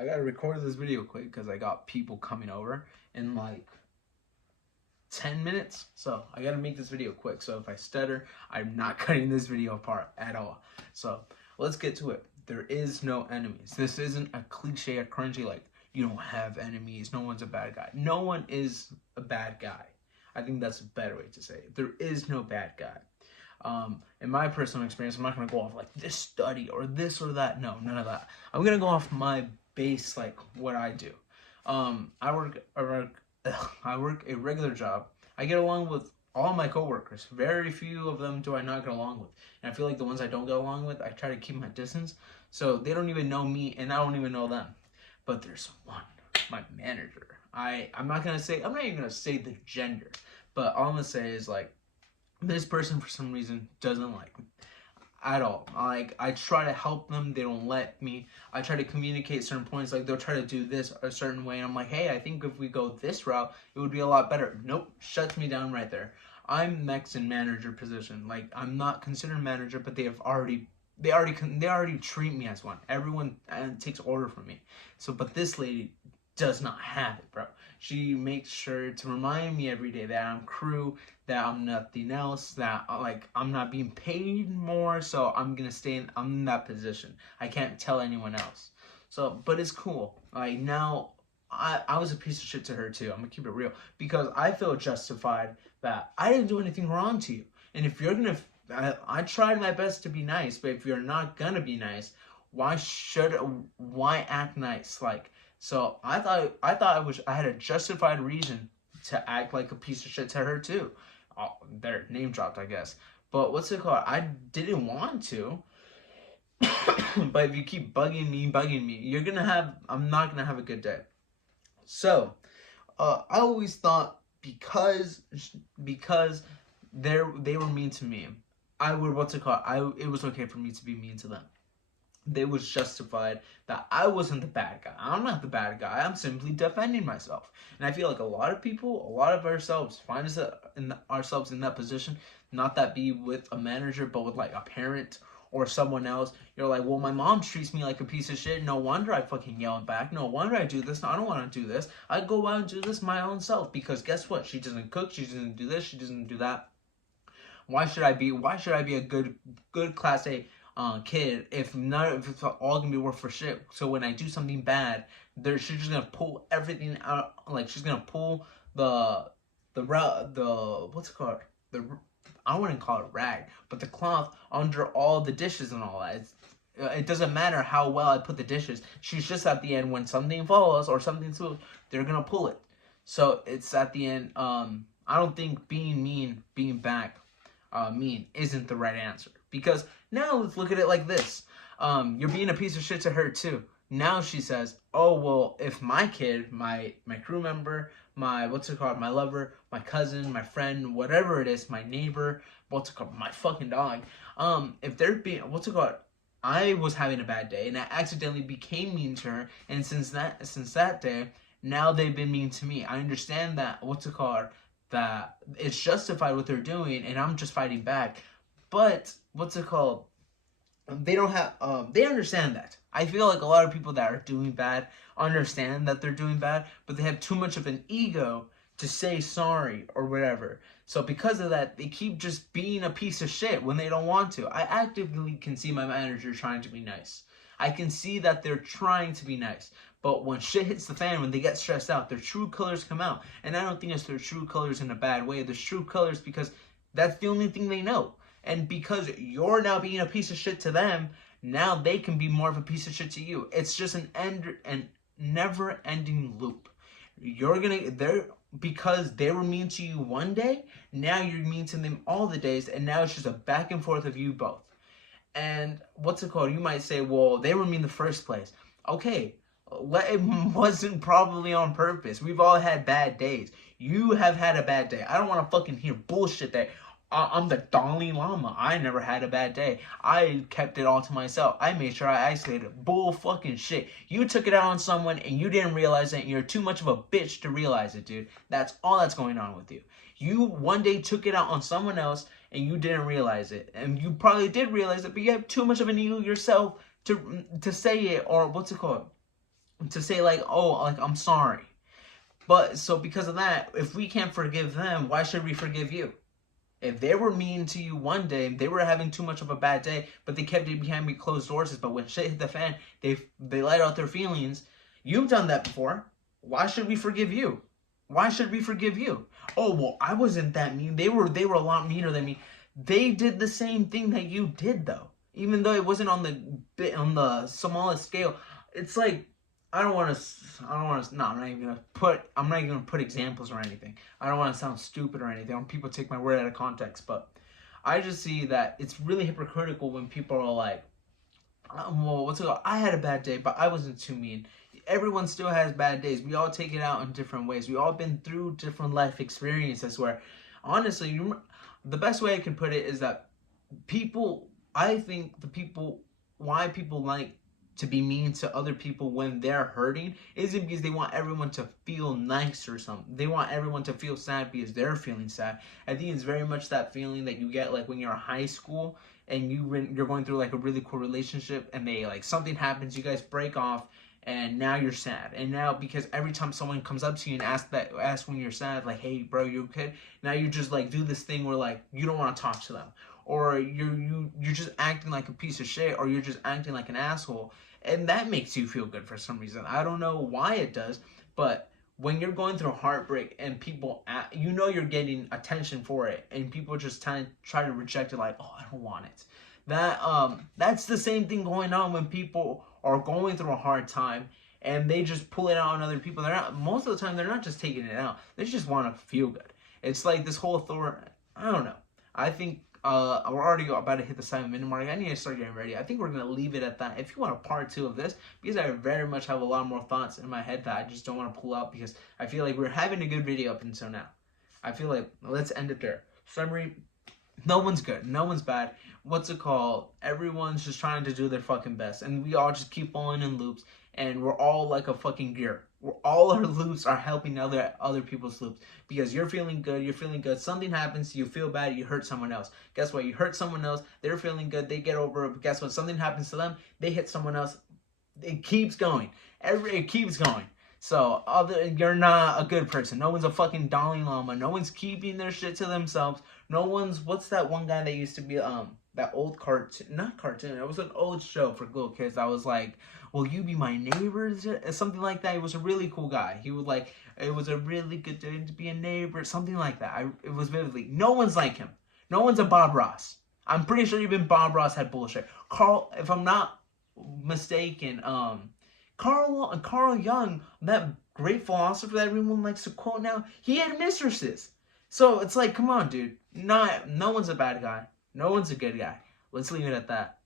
I gotta record this video quick because I got people coming over in like 10 minutes. So I gotta make this video quick. So if I stutter, I'm not cutting this video apart at all. So let's get to it. There is no enemies. This isn't a cliche or cringy like you don't have enemies, no one's a bad guy. No one is a bad guy. I think that's a better way to say it. There is no bad guy. In my personal experience, I'm not going to go off like this study or this or that. No, none of that. I'm going to go off my base, like what I do. I work a regular job. I get along with all my coworkers. Very few of them do I not get along with. And I feel like the ones I don't get along with, I try to keep my distance. So they don't even know me and I don't even know them. But there's one, my manager. I'm not even gonna say the gender, but all I'm gonna say is like this person for some reason doesn't like me at all. Like I try to help them, they don't let me. I try to communicate certain points, like they'll try to do this a certain way and I'm like, hey, I think if we go this route it would be a lot better. Nope, shuts me down right there. I'm next in manager position. Like I'm not considered manager, but they already treat me as one. Everyone takes order from me. So but this lady does not have it, bro. She makes sure to remind me every day that I'm crew, that I'm nothing else, that like I'm not being paid more, so I'm in that position. I can't tell anyone else. So, but it's cool. Like now, I was a piece of shit to her too. I'm gonna keep it real because I feel justified that I didn't do anything wrong to you. And if you're gonna, I tried my best to be nice, but if you're not gonna be nice, why act nice? Like. So I thought I had a justified reason to act like a piece of shit to her too. Oh, they're name dropped, I guess. But what's it called? I didn't want to. But if you keep bugging me, I'm not gonna have a good day. So I always thought because they were mean to me, it was okay for me to be mean to them. They was justified that I wasn't the bad guy. I'm not the bad guy. I'm simply defending myself. And I feel like a lot of ourselves find ourselves in that position. Not that be with a manager, but with like a parent or someone else. You're like, well, my mom treats me like a piece of shit. No wonder I fucking yell back. No wonder I do this. No, I don't want to do this. I go out and do this my own self because guess what? She doesn't cook. She doesn't do this. She doesn't do that. Why should I be a good class A kid if it's all gonna be worth for shit? So when I do something bad, she's just gonna pull everything out. Like she's gonna pull the what's it called? I wouldn't call it rag, but the cloth under all the dishes and all that. It doesn't matter how well I put the dishes. She's just at the end when something falls or something spills, they're gonna pull it. So it's at the end. I don't think being mean isn't the right answer. Because now let's look at it like this. You're being a piece of shit to her too. Now she says, oh, well, if my kid, my crew member, my lover, my cousin, my friend, whatever it is, my neighbor, my fucking dog, if they're being, I was having a bad day and I accidentally became mean to her. And since that day, now they've been mean to me. I understand that, that it's justified what they're doing and I'm just fighting back. But they don't have they understand that. I feel like a lot of people that are doing bad understand that they're doing bad, but they have too much of an ego to say sorry or whatever. So because of that, they keep just being a piece of shit when they don't want to. I actively can see my manager trying to be nice. I can see that they're trying to be nice. But when shit hits the fan, when they get stressed out, their true colors come out. And I don't think it's their true colors in a bad way. There's true colors because that's the only thing they know. And because you're now being a piece of shit to them, now they can be more of a piece of shit to you. It's just an never-ending loop. Because they were mean to you one day, now you're mean to them all the days, and now it's just a back and forth of you both. And you might say, well, they were mean in the first place. Okay, it wasn't probably on purpose. We've all had bad days. You have had a bad day. I don't want to fucking hear bullshit that I'm the Dalai Lama. I never had a bad day. I kept it all to myself. I made sure I isolated. Bull fucking shit. You took it out on someone and you didn't realize it. And you're too much of a bitch to realize it, dude. That's all that's going on with you. You one day took it out on someone else and you didn't realize it. And you probably did realize it, but you have too much of an ego yourself to say it, or to say like, oh, like I'm sorry. But so because of that, if we can't forgive them, why should we forgive you? If they were mean to you one day, they were having too much of a bad day, but they kept it behind closed doors. But when shit hit the fan, they let out their feelings. You've done that before. Why should we forgive you? Why should we forgive you? Oh well, I wasn't that mean. They were a lot meaner than me. They did the same thing that you did though, even though it wasn't on the smallest scale. It's like I don't want to. No, I'm not even gonna put examples or anything. I don't want to sound stupid or anything. People take my word out of context, but I just see that it's really hypocritical when people are like, well, what's it called? I had a bad day, but I wasn't too mean. Everyone still has bad days. We all take it out in different ways. We all been through different life experiences where, honestly, the best way I can put it is that I think why people like to be mean to other people when they're hurting isn't because they want everyone to feel nice or something. They want everyone to feel sad because they're feeling sad. I think it's very much that feeling that you get like when you're in high school and you're going through like a really cool relationship and they like something happens, you guys break off, and now you're sad. And now because every time someone comes up to you and asks when you're sad, like, hey bro, you okay? Now you just like do this thing where like you don't want to talk to them, or you're just acting like a piece of shit, or you're just acting like an asshole, and that makes you feel good for some reason. I don't know why it does, but when you're going through heartbreak and people, you're getting attention for it, and people just try to reject it, like, oh, I don't want it. That's the same thing going on when people are going through a hard time and they just pull it out on other people. Most of the time they're not just taking it out. They just want to feel good. It's like this whole I don't know. I think we're already about to hit the 7-minute mark. I need to start getting ready. I think we're going to leave it at that. If you want a part 2 of this, because I very much have a lot more thoughts in my head that I just don't want to pull out because I feel like we're having a good video up until now. I feel like let's end it there. Summary, no one's good. No one's bad. What's it called? Everyone's just trying to do their fucking best. And we all just keep falling in loops. And we're all like a fucking gear. All our loops are helping other people's loops. Because you're feeling good. Something happens, you feel bad, you hurt someone else. Guess what? You hurt someone else, they're feeling good, they get over it. But guess what? Something happens to them, they hit someone else. It keeps going. It keeps going. So, you're not a good person. No one's a fucking Dalai Lama. No one's keeping their shit to themselves. No one's, what's that one guy that used to be, that old not cartoon, it was an old show for little kids. I was like, will you be my neighbor? Something like that. He was a really cool guy. He would like, it was a really good day to be a neighbor. Something like that. It was vividly. No one's like him. No one's a Bob Ross. I'm pretty sure even Bob Ross had bullshit. Carl, if I'm not mistaken, Carl Jung, that great philosopher that everyone likes to quote now, he had mistresses. So it's like, come on, dude. No one's a bad guy. No one's a good guy. Let's leave it at that.